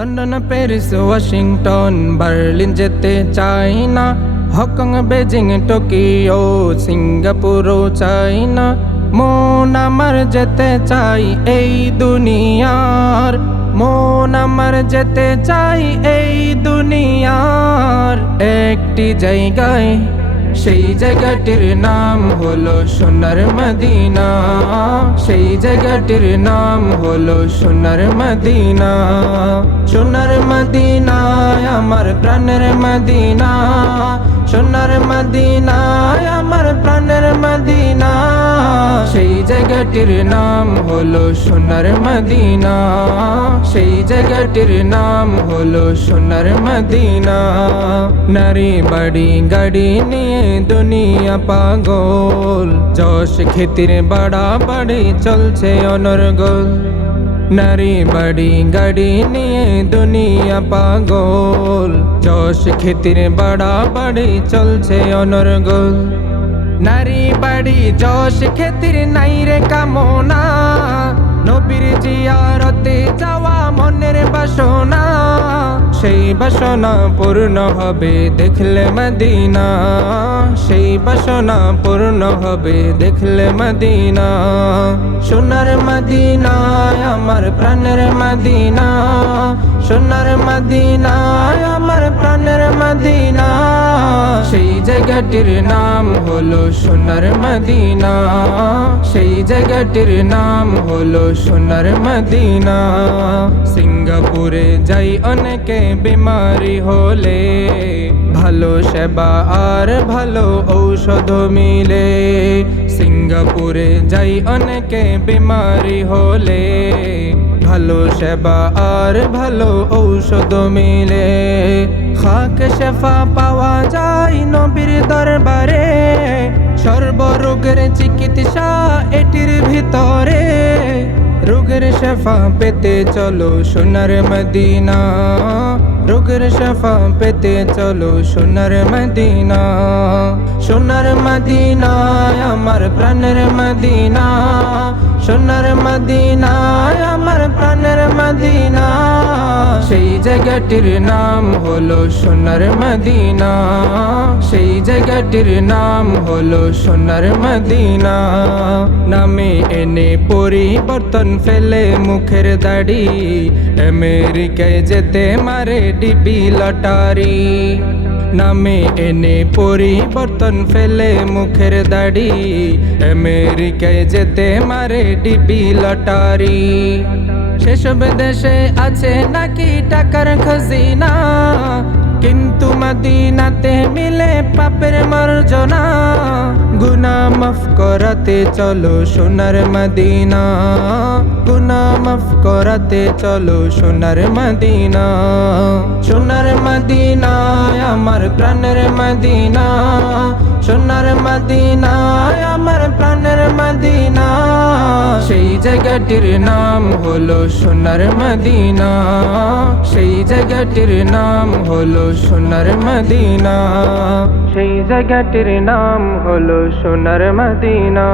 London, Paris, Washington, Berlin যেতে চাই না। হংকং, বেজিং, টোকিও, সিঙ্গাপুরও চাই না। মন আমার যেতে চাই এই দুনিয়ার, মন আমার যেতে চাই এই দুনিয়ার একটি জায়গায়। সেই জায়গাটির নাম হলো সোনার মদিনা, সেই জায়গাটির নাম হলো সোনার মদিনা। সোনার মদিনায় আমার প্রাণের মদিনা, সোনার মদিনায় আমার প্রাণের মদিনা। সেই জায়গাটির নাম হলো সোনার মদিনা, সেই জায়গাটির নাম হলো সোনার মদিনা। নারী বাড়ি গাড়ি নিয়ে দুনিয়া পাগল, যশ খ্যাতির বাড়াবাড়ি চলছে অনর্গল। নারী বাড়ি গাড়ি নিয়ে দুনিয়া পাগল, যশ খ্যাতির বাড়াবাড়ি চলছে অনর্গল। নারী বাড়ি যশ খ্যাতির নাই রে কামনা, নবীর জিয়ারতে যাওয়া মনের বাসনা। সেই বাসনা পূর্ণ হবে দেখলে মদিনা, সেই বাসনা পূর্ণ হবে দেখলে মদিনা। সোনার মদিনায় আমার প্রাণের মদিনা, সোনার মদিনায় আমার প্রাণের মদিনা। সেই জায়গাটির নাম হলো সোনার মদিনা, সেই জায়গাটির নাম হলো সোনার মদিনা। সিঙ্গাপুরে যাই অনেকে বিমারি হলে, ভালো সেবা আর ভালো ঔষধ মিলে। সিঙ্গাপুরে যাই অনেকে বিমারি হলে, ভালো সেবা আর ভালো ঔষধ মিলে। খাক শেফা পাওয়া যায় নবীর দরবারে, সর্বরোগের চিকিৎসা এটির ভিতরে। রোগের শেফা পেতে চলো সোনার মদিনা, রোগের শেফা পেতে চলো সোনার মদিনা। সোনার মদিনায় আমার প্রাণের মদিনা, সোনার মদিনায় আমার প্রাণের মদিনা। সেই জায়গাটির নাম হলো সোনার মদিনা, সেই জায়গাটির নাম হলো সোনার মদিনা। নামে এনে পরিবর্তন ফেলে মুখের দাড়ি, আমেরিকায় যেতে মারে ডিবি লটারি। নামে এনে পরিবর্তন ফেলে মুখের দাড়ি, আমেরিকায় যেতে মারে ডিবি লটারি। সেসব দেশে আছে নাকি টাকার খজিনা, কিন্তু মদিনাতে মিলে পাপের মার্জনা। গুনাহ মাফ করাতে চলো সোনার মদিনা, গুনাহ মাফ করাতে চলো সোনার মদিনা। সোনার মদিনায় আমার প্রাণের মদিনা, সোনার মদিনায় আমার প্রাণের মদিনা। সেই জায়গাটির নাম হলো সোনার মদিনা, সেই জায়গাটির নাম হলো সোনার মদিনা, সেই জায়গাটির নাম হলো সোনার মদিনা।